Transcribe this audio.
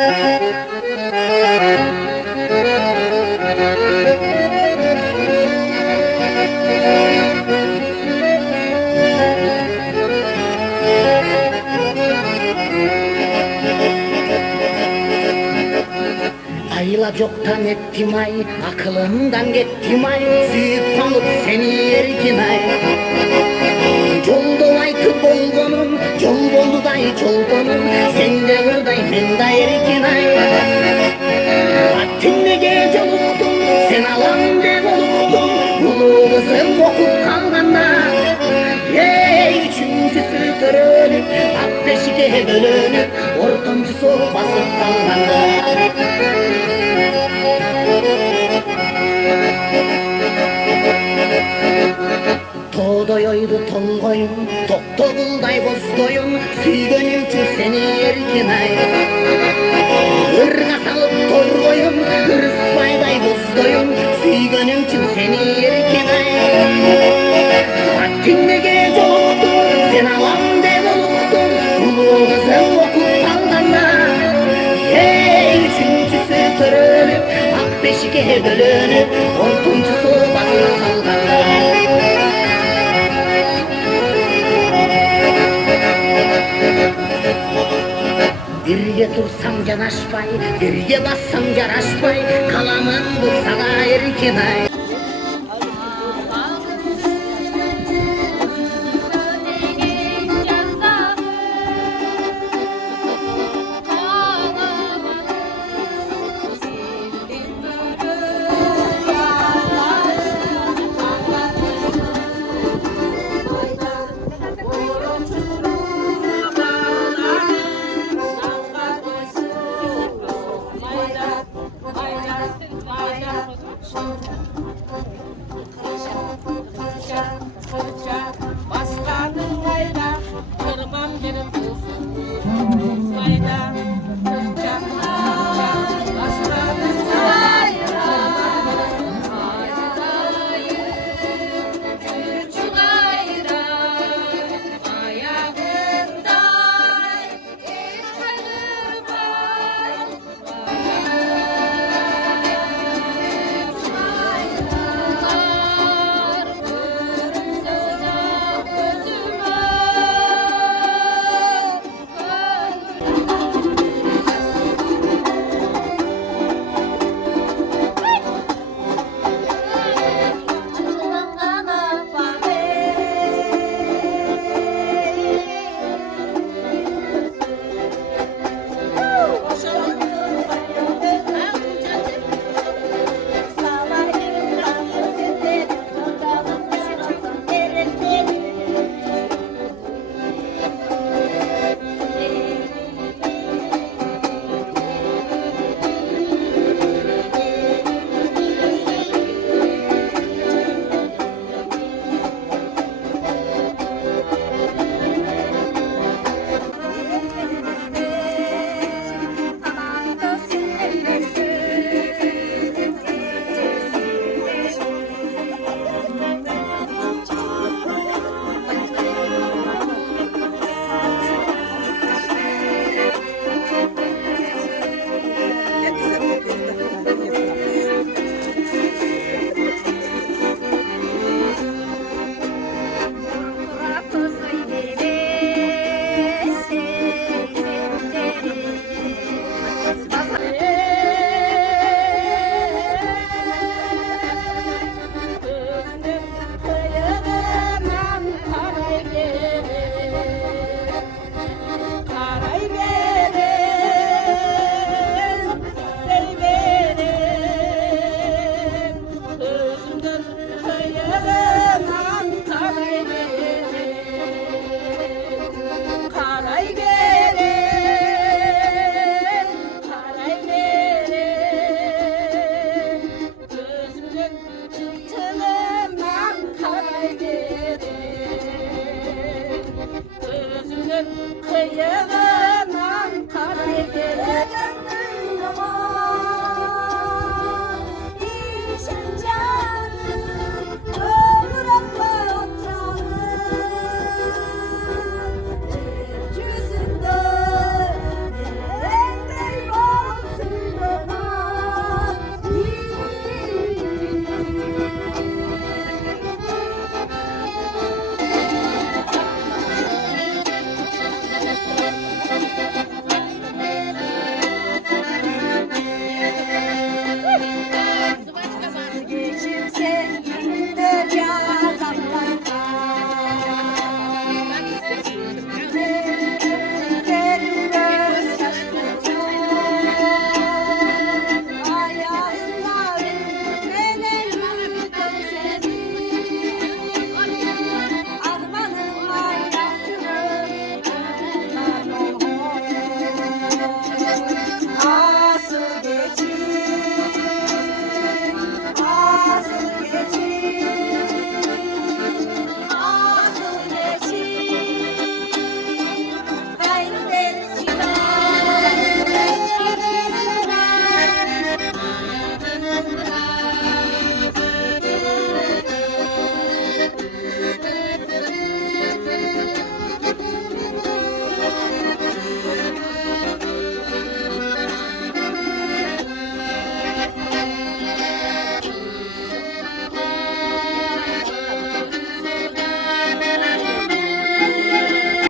Ayla çoktan ettim ay, aklımdan gittim ay, süt alıp seni yerken ay. Çoldu ay kı bolgonum, çol boldu day çolgonum, sen de vurday men da yerken ay. Vaktinde gece oluktun, sen alam de oluktun, ulu kızım okup kalganda. Üçüncüsü törönüp, ak beşike bölünüp, ortancusu basıp kalganda. Toğdoyoydu tolgoyum, toktogulday bozdoyum, süygönüm için seni yerken ay. Irga salıp torgoyum, hırıspayday bozdoyum, süygönüm için seni yerken ay. Vaktinde gece oluktun, sen alam dev oluktun, ulu kızım okup kalganda. Üçüncüsü törönüp, ak beşike bölünüp, ortuncusu basıp kalganda. Birge tursam canaşpay, birge bassam caraşpay, kalamın bu sana erken ay. Aa,